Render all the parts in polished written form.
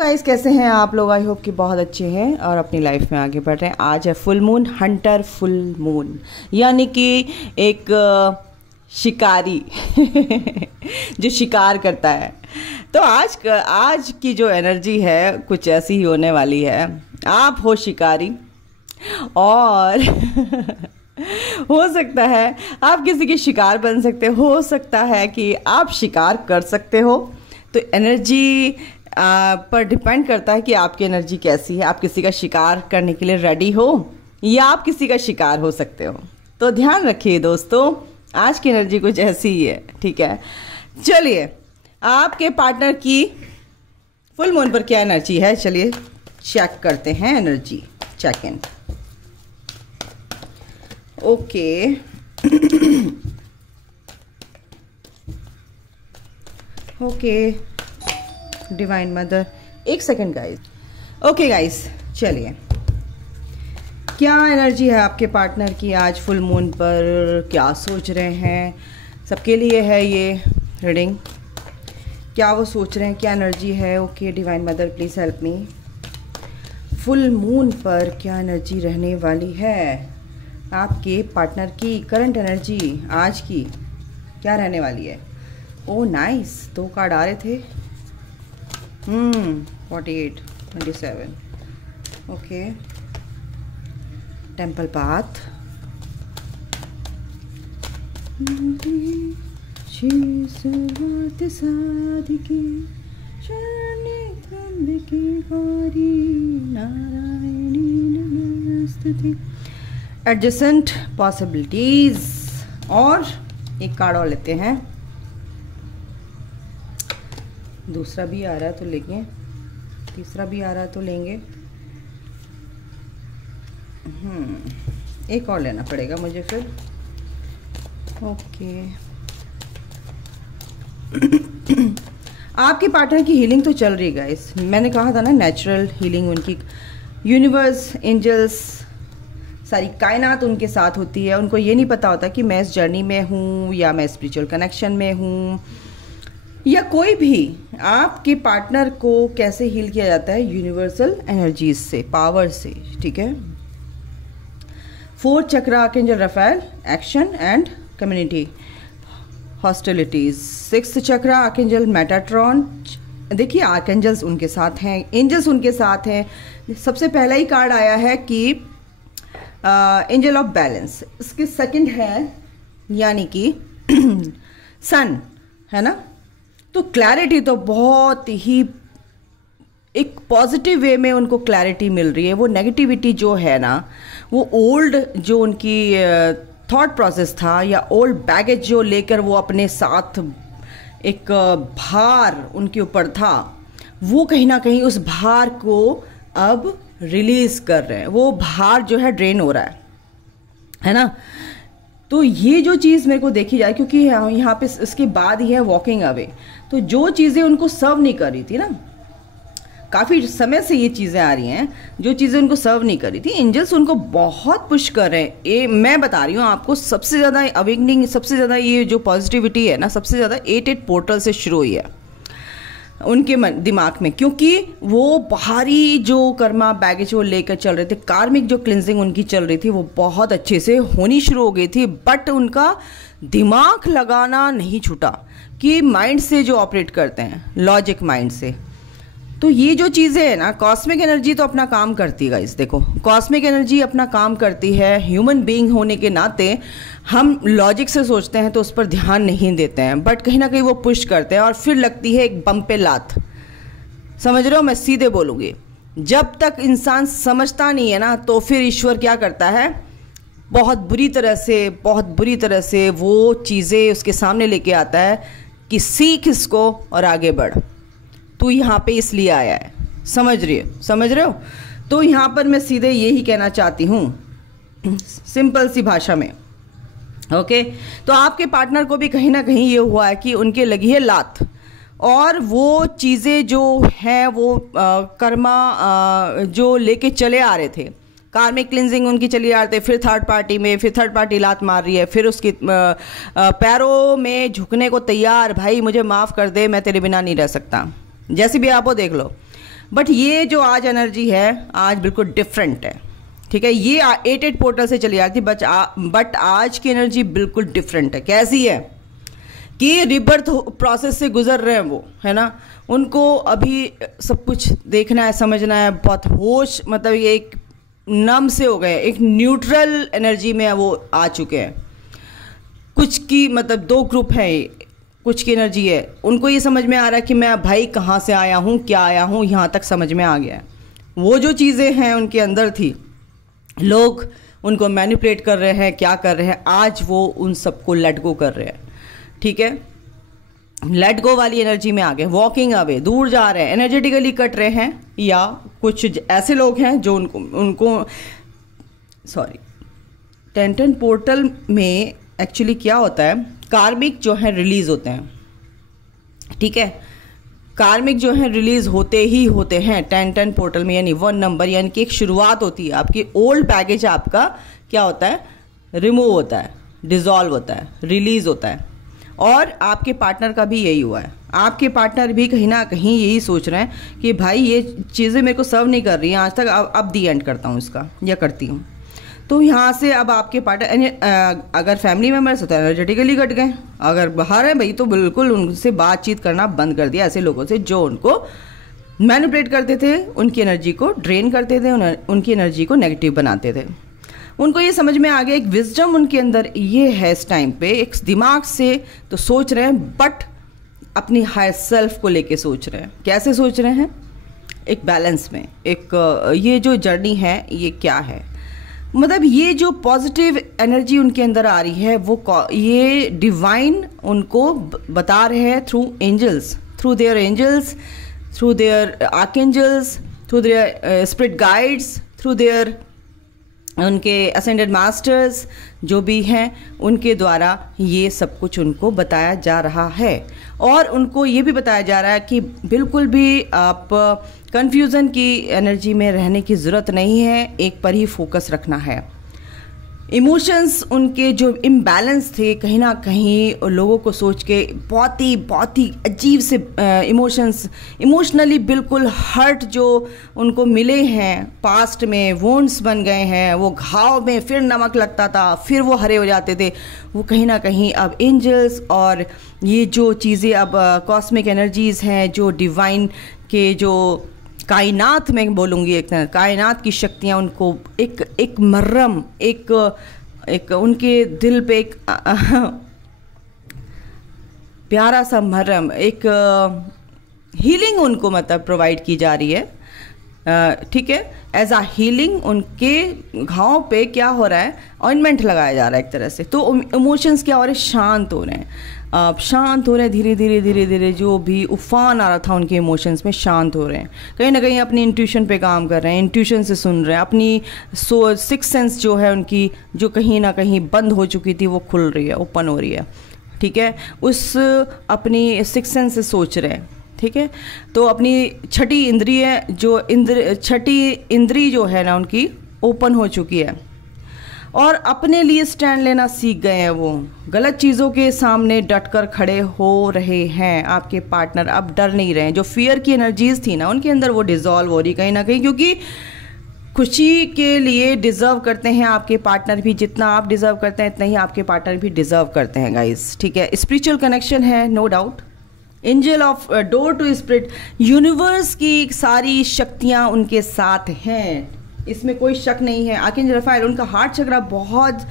Guys, कैसे हैं आप लोग? आई होप कि बहुत अच्छे हैं और अपनी लाइफ में आगे बढ़ रहे हैं। आज है full moon, Hunter full moon, यानी कि एक शिकारी जो शिकार करता है। तो आज की जो एनर्जी है कुछ ऐसी ही होने वाली है। आप हो शिकारी और हो सकता है आप किसी के शिकार बन सकते हो सकता है कि आप शिकार कर सकते हो। तो एनर्जी पर डिपेंड करता है कि आपकी एनर्जी कैसी है। आप किसी का शिकार करने के लिए रेडी हो या आप किसी का शिकार हो सकते हो। तो ध्यान रखिए दोस्तों, आज की एनर्जी कुछ ऐसी ही है, ठीक है। चलिए, आपके पार्टनर की फुल मून पर क्या एनर्जी है, चलिए चेक करते हैं। Energy check in. Okay okay divine mother, एक सेकेंड गाइस। ओके गाइस, चलिए क्या एनर्जी है आपके पार्टनर की आज फुल मून पर, क्या सोच रहे हैं? सबके लिए है ये रीडिंग। क्या वो सोच रहे हैं, क्या एनर्जी है? Okay divine mother, please help me. Full moon पर क्या एनर्जी रहने वाली है आपके पार्टनर की? करंट एनर्जी आज की क्या रहने वाली है? ओ नाइस, 2 कार्ड आ रहे थे। 48, 27, ओके। टेम्पल पाथ, साधिकी शरण्ये त्र्यंबके गौरी नारायणी नमस्तुते। एडजेसेंट पॉसिबिलिटीज, और एक कार्ड और लेते हैं। दूसरा भी आ रहा है तो लेंगे, तीसरा भी आ रहा है तो लेंगे। एक और लेना पड़ेगा मुझे फिर। ओके आपके पार्टनर की हीलिंग तो चल रही है गाइस। मैंने कहा था ना, नेचुरल हीलिंग उनकी, यूनिवर्स, एंजल्स, सारी कायनात उनके साथ होती है। उनको ये नहीं पता होता कि मैं इस जर्नी में हूँ या मैं स्पिरिचुअल कनेक्शन में हूँ, या कोई भी आपके पार्टनर को कैसे हील किया जाता है यूनिवर्सल एनर्जीज से, पावर से, ठीक है। 4th chakra archangel Raphael, action and community hostilities. 6th chakra archangel Metatron, देखिए आर्कएंजल्स उनके साथ हैं, एंजल्स उनके साथ हैं। सबसे पहला ही कार्ड आया है कि एंजल ऑफ बैलेंस। इसके सेकंड है यानी कि सन, है ना। तो क्लैरिटी तो बहुत ही एक पॉजिटिव वे में उनको क्लैरिटी मिल रही है। वो नेगेटिविटी जो है ना, वो ओल्ड जो उनकी थॉट प्रोसेस था या ओल्ड बैगेज जो लेकर वो अपने साथ एक भार उनके ऊपर था, वो कहीं ना कहीं उस भार को अब रिलीज कर रहे हैं। वो भार जो है ड्रेन हो रहा है ना। तो ये जो चीज़ मेरे को देखी जाए, क्योंकि यहाँ पे इसके बाद ही है वॉकिंग अवे। तो जो चीज़ें उनको सर्व नहीं कर रही थी ना, काफ़ी समय से ये चीज़ें आ रही हैं, जो चीज़ें उनको सर्व नहीं कर रही थी, एंजल्स उनको बहुत पुश कर रहे हैं। ये मैं बता रही हूँ आपको, सबसे ज़्यादा अवेकनिंग, सबसे ज़्यादा ये जो पॉजिटिविटी है ना, सबसे ज़्यादा 8 पोर्टल से शुरू हुई है उनके दिमाग में, क्योंकि वो बाहरी जो कर्मा बैगेज वो लेकर चल रहे थे, कार्मिक जो क्लिनजिंग उनकी चल रही थी, वो बहुत अच्छे से होनी शुरू हो गई थी। बट उनका दिमाग लगाना नहीं छूटा कि माइंड से जो ऑपरेट करते हैं, लॉजिक माइंड से। तो ये जो चीज़ें हैं ना, कॉस्मिक एनर्जी तो अपना काम करती है गाइस। देखो, कॉस्मिक एनर्जी अपना काम करती है। ह्यूमन बीइंग होने के नाते हम लॉजिक से सोचते हैं तो उस पर ध्यान नहीं देते हैं, बट कहीं ना कहीं वो पुश करते हैं और फिर लगती है एक बम पे लात। समझ रहे हो? मैं सीधे बोलूँगी, जब तक इंसान समझता नहीं है ना, तो फिर ईश्वर क्या करता है, बहुत बुरी तरह से वो चीज़ें उसके सामने लेके आता है कि सीख इसको और आगे बढ़। तू यहाँ पे इसलिए आया है, समझ रहे हो? तो यहाँ पर मैं सीधे यही कहना चाहती हूँ, सिंपल सी भाषा में। ओके, तो आपके पार्टनर को भी कहीं ना कहीं ये हुआ है कि उनके लगी है लात, और वो चीज़ें जो है वो कर्मा जो लेके चले आ रहे थे, कार्मिक क्लिनजिंग उनकी चली आ रही थी, फिर थर्ड पार्टी लात मार रही है, फिर उसकी पैरों में झुकने को तैयार, भाई मुझे माफ़ कर दे, मैं तेरे बिना नहीं रह सकता। जैसे भी आप वो देख लो, बट ये जो आज एनर्जी है आज बिल्कुल डिफरेंट है, ठीक है। ये 8 पोर्टल से चली जाती बट आज की एनर्जी बिल्कुल डिफरेंट है। कैसी है कि रिबर्थ प्रोसेस से गुजर रहे हैं वो, है ना। उनको अभी सब कुछ देखना है, समझना है, बहुत होश, मतलब ये एक नम से हो गए, एक न्यूट्रल एनर्जी में वो आ चुके हैं। कुछ की मतलब 2 ग्रुप हैं, कुछ की एनर्जी है, उनको ये समझ में आ रहा है कि मैं भाई कहाँ से आया हूँ, क्या आया हूँ, यहाँ तक समझ में आ गया है। वो जो चीज़ें हैं उनके अंदर थी, लोग उनको मैनिपुलेट कर रहे हैं, क्या कर रहे हैं, आज वो उन सबको लेट गो कर रहे हैं, ठीक है। लेट गो वाली एनर्जी में आ गए, वॉकिंग अवे, दूर जा रहे हैं, एनर्जेटिकली कट रहे हैं, या कुछ ऐसे लोग हैं जो उनको 10 पोर्टल में एक्चुअली क्या होता है, कार्मिक जो है रिलीज होते हैं, ठीक है। कार्मिक जो है रिलीज होते ही होते हैं 10 पोर्टल में, यानी 1 नंबर, यानी कि एक शुरुआत होती है आपकी। ओल्ड पैकेज आपका क्या होता है, रिमूव होता है, डिसॉल्व होता है, रिलीज होता है। और आपके पार्टनर का भी यही हुआ है। आपके पार्टनर भी कहीं ना कहीं यही सोच रहे हैं कि भाई ये चीज़ें मेरे को सर्व नहीं कर रही हैं आज तक, अब दी एंड करता हूँ इसका, या करती हूँ। तो यहाँ से अब आपके पार्टनर, अगर फैमिली मेम्बर्स होते हैं एनर्जेटिकली कट गए, अगर बाहर हैं भाई तो बिल्कुल उनसे बातचीत करना बंद कर दिया, ऐसे लोगों से जो उनको मैनिपुलेट करते थे, उनकी एनर्जी को ड्रेन करते थे, उनकी एनर्जी को नेगेटिव बनाते थे। उनको ये समझ में आ गया, एक विजडम उनके अंदर ये है इस टाइम पे, एक दिमाग से तो सोच रहे हैं बट अपनी हायर सेल्फ को लेके सोच रहे हैं। कैसे सोच रहे हैं, एक बैलेंस में, एक ये जो जर्नी है ये क्या है, मतलब ये जो पॉजिटिव एनर्जी उनके अंदर आ रही है वो ये डिवाइन उनको बता रहे हैं through angels, through their archangels, through their spirit guides, through their उनके असेंडेड मास्टर्स जो भी हैं, उनके द्वारा ये सब कुछ उनको बताया जा रहा है। और उनको ये भी बताया जा रहा है कि बिल्कुल भी आप कंफ्यूजन की एनर्जी में रहने की ज़रूरत नहीं है, एक पर ही फोकस रखना है। इमोशंस उनके जो इम्बैलेंस थे, कहीं ना कहीं लोगों को सोच के बहुत ही अजीब से इमोशनली बिल्कुल हर्ट जो उनको मिले हैं पास्ट में, वोन्स बन गए हैं, वो घाव में फिर नमक लगता था, फिर वो हरे हो जाते थे, वो कहीं ना कहीं अब एंजल्स और ये जो चीज़ें अब कॉस्मिक एनर्जीज़ हैं, जो डिवाइन के जो कायनात में बोलूँगी, एक तरह कायनात की शक्तियाँ उनको एक मर्रम, एक उनके दिल पे एक प्यारा सा मर्रम, एक हीलिंग उनको मतलब प्रोवाइड की जा रही है, ठीक है। एज आ हीलिंग उनके घाव पे क्या हो रहा है, ऑइंटमेंट लगाया जा रहा है एक तरह से। तो इमोशंस क्या हो रहे हैं, शांत हो रहे हैं, शांत हो रहे हैं, धीरे धीरे जो भी उफान आ रहा था उनके इमोशंस में शांत हो रहे हैं। कहीं ना कहीं अपनी इंट्यूशन पे काम कर रहे हैं, इंट्यूशन से सुन रहे हैं, अपनी सिक्स सेंस जो है उनकी, जो कहीं ना कहीं बंद हो चुकी थी वो खुल रही है, ओपन हो रही है, ठीक है। उस अपनी सिक्स सेंस से सोच रहे हैं, ठीक है। तो अपनी छठी इंद्री जो है ना उनकी ओपन हो चुकी है और अपने लिए स्टैंड लेना सीख गए हैं। वो गलत चीज़ों के सामने डटकर खड़े हो रहे हैं। आपके पार्टनर अब डर नहीं रहे हैं। जो फियर की एनर्जीज थी ना उनके अंदर वो डिसॉल्व हो रही कहीं ना कहीं, क्योंकि खुशी के लिए डिज़र्व करते हैं आपके पार्टनर भी, जितना आप डिज़र्व करते हैं इतना ही आपके पार्टनर भी डिज़र्व करते हैं गाइस, ठीक है। स्पिरिचुअल कनेक्शन है, no doubt. Angel of door to spirit, universe की सारी शक्तियाँ उनके साथ हैं, इसमें कोई शक नहीं है। आर्कएंजल रफाएल, उनका हार्ट चक्र बहुत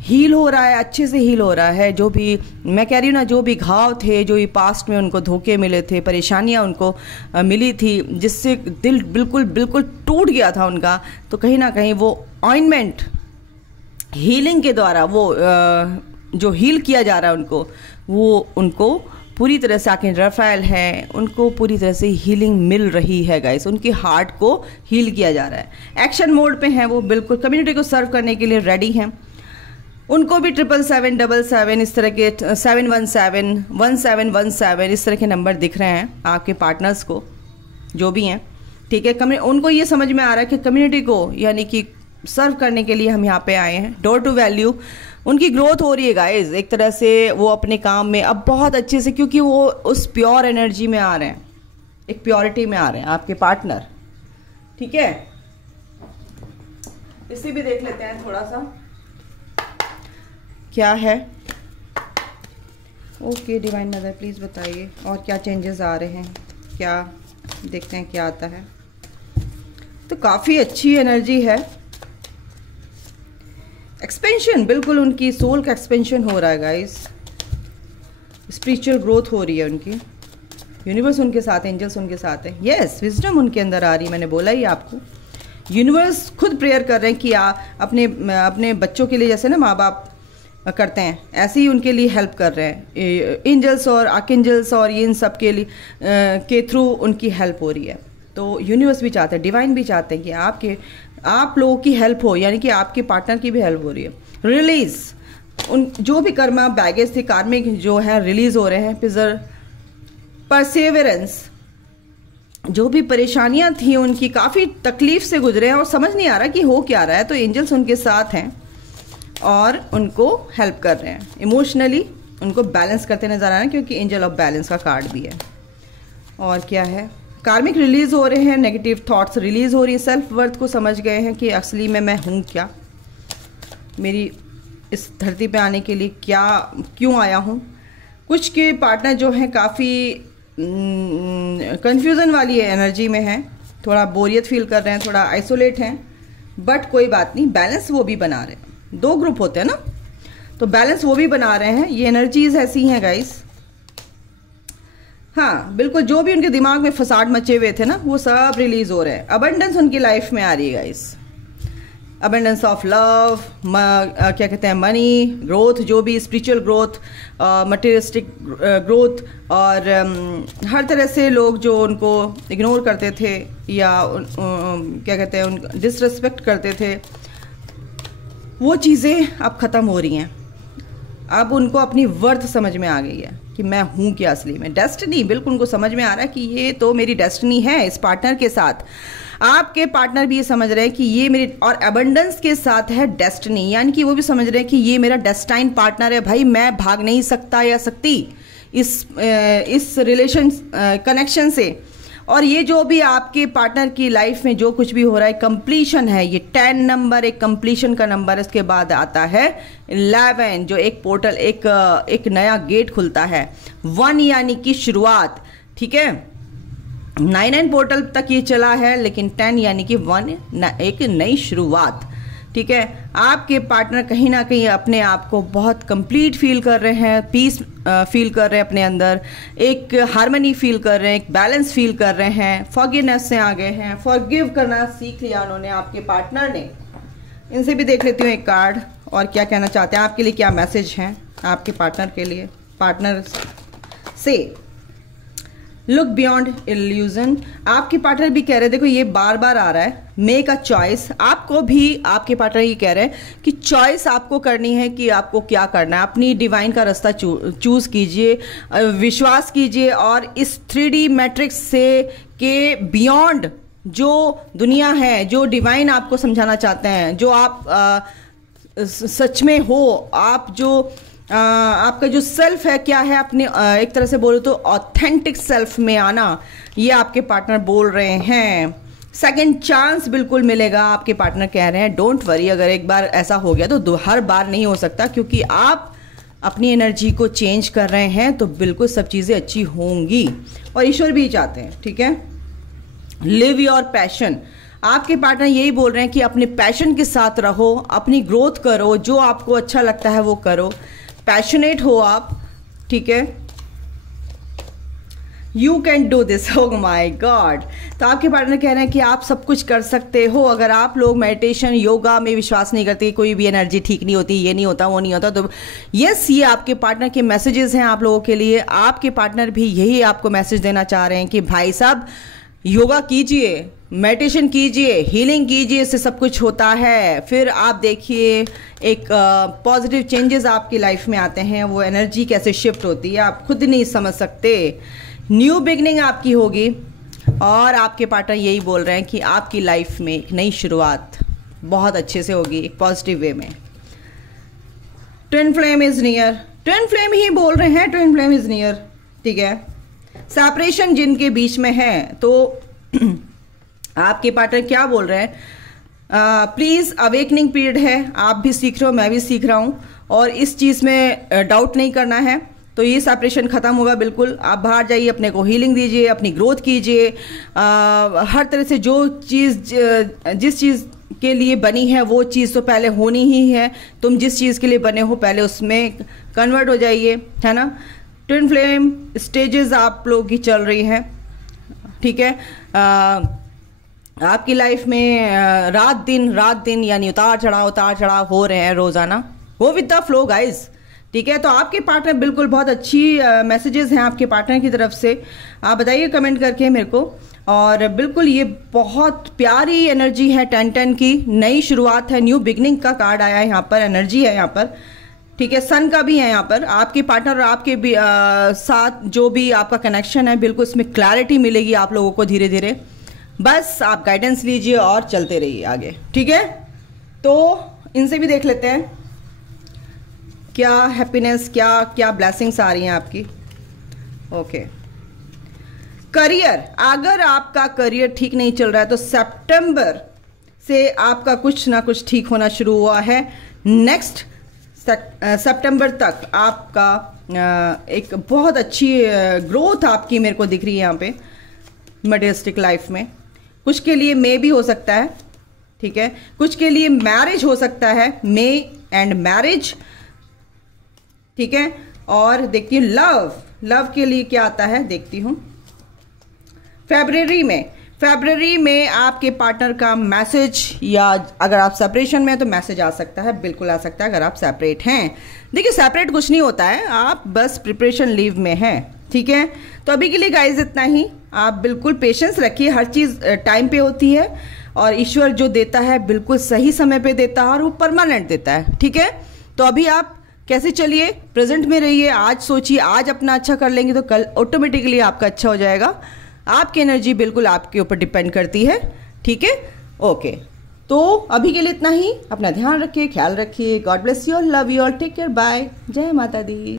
हील हो रहा है, अच्छे से हील हो रहा है। जो भी मैं कह रही हूँ ना, जो भी घाव थे, जो भी पास्ट में उनको धोखे मिले थे, परेशानियाँ उनको मिली थी, जिससे दिल बिल्कुल टूट गया था उनका, तो कहीं ना कहीं वो ऑइंटमेंट हीलिंग के द्वारा वो जो हील किया जा रहा है उनको पूरी तरह से आर्कएंजल रफाएल है, उनको पूरी तरह से हीलिंग मिल रही है गाइस। उनके हार्ट को हील किया जा रहा है। एक्शन मोड पे हैं वो, बिल्कुल कम्युनिटी को सर्व करने के लिए रेडी हैं। उनको भी 77777 इस तरह के 717 1717 इस तरह के नंबर दिख रहे हैं आपके पार्टनर्स को, जो भी हैं, ठीक है। उनको ये समझ में आ रहा है कि कम्युनिटी को यानी कि सर्व करने के लिए हम यहाँ पे आए हैं। डोर टू वैल्यू उनकी ग्रोथ हो रही है गाइज, एक तरह से वो अपने काम में अब बहुत अच्छे से, क्योंकि वो उस प्योर एनर्जी में आ रहे हैं, एक प्योरिटी में आ रहे हैं आपके पार्टनर, ठीक है। इसे भी देख लेते हैं थोड़ा सा क्या है। ओके डिवाइन मदर प्लीज़ बताइए और क्या चेंजेस आ रहे हैं, क्या देखते हैं क्या आता है। तो काफ़ी अच्छी एनर्जी है, एक्सपेंशन, बिल्कुल उनकी सोल का एक्सपेंशन हो रहा है गाइस, स्पिरिचुअल ग्रोथ हो रही है उनकी, यूनिवर्स उनके साथ, एंजल्स उनके साथ है। यस विजडम उनके अंदर आ रही है, मैंने बोला ही आपको। यूनिवर्स खुद प्रेयर कर रहे हैं कि अपने बच्चों के लिए जैसे ना माँ बाप करते हैं ऐसे ही उनके लिए हेल्प कर रहे हैं। एंजल्स और आर्कएंजल्स और इन सब के लिए के थ्रू उनकी हेल्प हो रही है। तो यूनिवर्स भी चाहते हैं, डिवाइन भी चाहते हैं कि आप लोगों की हेल्प हो, यानी कि आपके पार्टनर की भी हेल्प हो रही है। रिलीज उन जो भी कर्मा बैगेज थे कार्मिक जो है रिलीज हो रहे हैं। परसेवरेंस, जो भी परेशानियां थी उनकी काफ़ी तकलीफ से गुजरे हैं और समझ नहीं आ रहा कि हो क्या रहा है, तो एंजल्स उनके साथ हैं और उनको हेल्प कर रहे हैं। इमोशनली उनको बैलेंस करते नजर आ रहे हैं क्योंकि एंजल ऑफ बैलेंस का कार्ड भी है। और क्या है, कार्मिक रिलीज हो रहे हैं, नेगेटिव थॉट्स रिलीज हो रही है, सेल्फ वर्थ को समझ गए हैं कि असली में मैं हूँ क्या, मेरी इस धरती पे आने के लिए क्यों आया हूँ। कुछ के पार्टनर जो हैं काफ़ी कंफ्यूजन वाली एनर्जी में हैं, थोड़ा बोरियत फील कर रहे हैं, थोड़ा आइसोलेट हैं, बट कोई बात नहीं, बैलेंस वो भी बना रहे हैं। 2 ग्रुप होते हैं ना, तो बैलेंस वो भी बना रहे हैं। ये एनर्जीज ऐसी हैं गाइस। हाँ बिल्कुल, जो भी उनके दिमाग में फसाद मचे हुए थे ना वो सब रिलीज हो रहे हैं। अबंडेंस उनकी लाइफ में आ रही है गाइस, अबंडेंस ऑफ लव, क्या कहते हैं, मनी ग्रोथ, जो भी स्पिरिचुअल ग्रोथ, मटेरियलिस्टिक ग्रोथ, और हर तरह से लोग जो उनको इग्नोर करते थे या क्या कहते हैं उन डिसरिस्पेक्ट करते थे, वो चीज़ें अब ख़त्म हो रही हैं। अब उनको अपनी वर्थ समझ में आ गई है कि मैं हूँ क्या असली में। डेस्टिनी, बिल्कुल उनको समझ में आ रहा है कि ये तो मेरी डेस्टिनी है इस पार्टनर के साथ। आपके पार्टनर भी ये समझ रहे हैं कि ये मेरी, और अबंडेंस के साथ है डेस्टिनी, यानी कि वो भी समझ रहे हैं कि ये मेरा डेस्टाइन पार्टनर है। भाई मैं भाग नहीं सकता या सकती इस रिलेशन कनेक्शन से। और ये जो भी आपके पार्टनर की लाइफ में जो कुछ भी हो रहा है कंप्लीशन है। ये 10 नंबर एक कंप्लीशन का नंबर है। इसके बाद आता है 11 जो एक पोर्टल, एक नया गेट खुलता है। 1 यानी कि शुरुआत, ठीक है। 9 पोर्टल तक ये चला है, लेकिन 10 यानी कि 1 एक नई शुरुआत, ठीक है। आपके पार्टनर कहीं ना कहीं अपने आप को बहुत कंप्लीट फील कर रहे हैं, पीस फील कर रहे हैं अपने अंदर, एक हार्मनी फील कर रहे हैं, एक बैलेंस फील कर रहे हैं, फॉरगिवनेस से आ गए हैं, फॉरगिव करना सीख लिया उन्होंने, आपके पार्टनर ने। इनसे भी देख लेती हूँ एक कार्ड, और क्या कहना चाहते हैं आपके लिए, क्या मैसेज हैं आपके पार्टनर के लिए। पार्टनर से लुक बियॉन्ड इल्यूजन, आपके पार्टनर भी कह रहे हैं, देखो ये बार बार आ रहा है, मेक अ चॉइस। आपको भी आपके पार्टनर ये कह रहे हैं कि चॉइस आपको करनी है कि आपको क्या करना है। अपनी डिवाइन का रास्ता चूज कीजिए, विश्वास कीजिए, और इस 3D मैट्रिक्स से के बियॉन्ड जो दुनिया है, जो डिवाइन आपको समझाना चाहते हैं, जो आप सच में हो, आप जो आपका जो सेल्फ है क्या है, अपने एक तरह से बोलो तो ऑथेंटिक सेल्फ में आना, ये आपके पार्टनर बोल रहे हैं। सेकंड चांस बिल्कुल मिलेगा, आपके पार्टनर कह रहे हैं। डोंट वरी, अगर एक बार ऐसा हो गया तो हर बार नहीं हो सकता, क्योंकि आप अपनी एनर्जी को चेंज कर रहे हैं, तो बिल्कुल सब चीज़ें अच्छी होंगी, और ईश्वर भी चाहते हैं, ठीक है। लिव योर पैशन, आपके पार्टनर यही बोल रहे हैं कि अपने पैशन के साथ रहो, अपनी ग्रोथ करो, जो आपको अच्छा लगता है वो करो, पैशनेट हो आप, ठीक है। You can do this, oh my God. तो आपके पार्टनर कह रहे हैं कि आप सब कुछ कर सकते हो। अगर आप लोग मेडिटेशन योगा में विश्वास नहीं करते, कोई भी एनर्जी ठीक नहीं होती, ये नहीं होता वो नहीं होता, तो यस, ये आपके पार्टनर के मैसेजेस हैं आप लोगों के लिए। आपके पार्टनर भी यही आपको मैसेज देना चाह रहे हैं कि भाई साहब योगा कीजिए, मेडिटेशन कीजिए, हीलिंग कीजिए, इससे सब कुछ होता है। फिर आप देखिए एक पॉजिटिव चेंजेस आपकी लाइफ में आते हैं, वो एनर्जी कैसे शिफ्ट होती है आप खुद नहीं समझ सकते। न्यू बिगनिंग आपकी होगी, और आपके पार्टनर यही बोल रहे हैं कि आपकी लाइफ में एक नई शुरुआत बहुत अच्छे से होगी, एक पॉजिटिव वे में। Twin flame is near, twin flame ही बोल रहे हैं, ट्विन फ्लेम इज नियर, ठीक है। सेपरेशन जिनके बीच में है, तो आपके पार्टनर क्या बोल रहे हैं, प्लीज अवेकनिंग पीरियड है, आप भी सीख रहे हो, मैं भी सीख रहा हूं, और इस चीज में डाउट नहीं करना है। तो ये सेपरेशन खत्म होगा बिल्कुल। आप बाहर जाइए, अपने को हीलिंग दीजिए, अपनी ग्रोथ कीजिए, हर तरह से जो चीज जिस चीज के लिए बनी है वो चीज़ तो पहले होनी ही है। तुम जिस चीज़ के लिए बने हो पहले उसमें कन्वर्ट हो जाइए, है ना। ट्विन फ्लेम स्टेजेस आप लोगों की चल रही हैं, ठीक है। आपकी लाइफ में रात दिन यानी उतार चढ़ाव हो रहे हैं रोजाना। Go with the flow guys, ठीक है। तो आपके पार्टनर बिल्कुल बहुत अच्छी मैसेजेस हैं आपके पार्टनर की तरफ से। आप बताइए कमेंट करके मेरे को। और बिल्कुल ये बहुत प्यारी एनर्जी है 10-10 की, नई शुरुआत है, न्यू बिगनिंग का कार्ड आया है यहाँ पर, एनर्जी है यहाँ पर, ठीक है। सन का भी है यहाँ पर। आपके पार्टनर और आपके भी साथ जो भी आपका कनेक्शन है, बिल्कुल इसमें क्लैरिटी मिलेगी आप लोगों को धीरे धीरे। बस आप गाइडेंस लीजिए और चलते रहिए आगे, ठीक है। तो इनसे भी देख लेते हैं क्या हैप्पीनेस, क्या ब्लेसिंग्स आ रही हैं आपकी। ओके, करियर, अगर आपका करियर ठीक नहीं चल रहा है तो सितंबर से आपका कुछ ना कुछ ठीक होना शुरू हुआ है। नेक्स्ट सितंबर तक आपका एक बहुत अच्छी ग्रोथ आपकी मेरे को दिख रही है यहाँ पे मटेरियलिस्टिक लाइफ में। कुछ के लिए मे भी हो सकता है, ठीक है, कुछ के लिए मैरिज हो सकता है, मे एंड मैरिज, ठीक है। और देखती हूँ लव के लिए क्या आता है, देखती हूँ। फरवरी में आपके पार्टनर का मैसेज, या अगर आप सेपरेशन में हैं तो मैसेज आ सकता है, बिल्कुल आ सकता है अगर आप सेपरेट हैं। देखिए सेपरेट कुछ नहीं होता है, आप बस प्रिपरेशन लीव में हैं, ठीक है। तो अभी के लिए गाइज इतना ही। आप बिल्कुल पेशेंस रखिए, हर चीज़ टाइम पे होती है, और ईश्वर जो देता है बिल्कुल सही समय पे देता है, और वो परमानेंट देता है, ठीक है। तो अभी आप कैसे चलिए, प्रेजेंट में रहिए, आज सोचिए, आज अपना अच्छा कर लेंगे तो कल ऑटोमेटिकली आपका अच्छा हो जाएगा। आपकी एनर्जी बिल्कुल आपके ऊपर डिपेंड करती है, ठीक है। ओके, तो अभी के लिए इतना ही। अपना ध्यान रखिए, ख्याल रखिए। God bless you all, love you all, take care, bye, जय माता दी।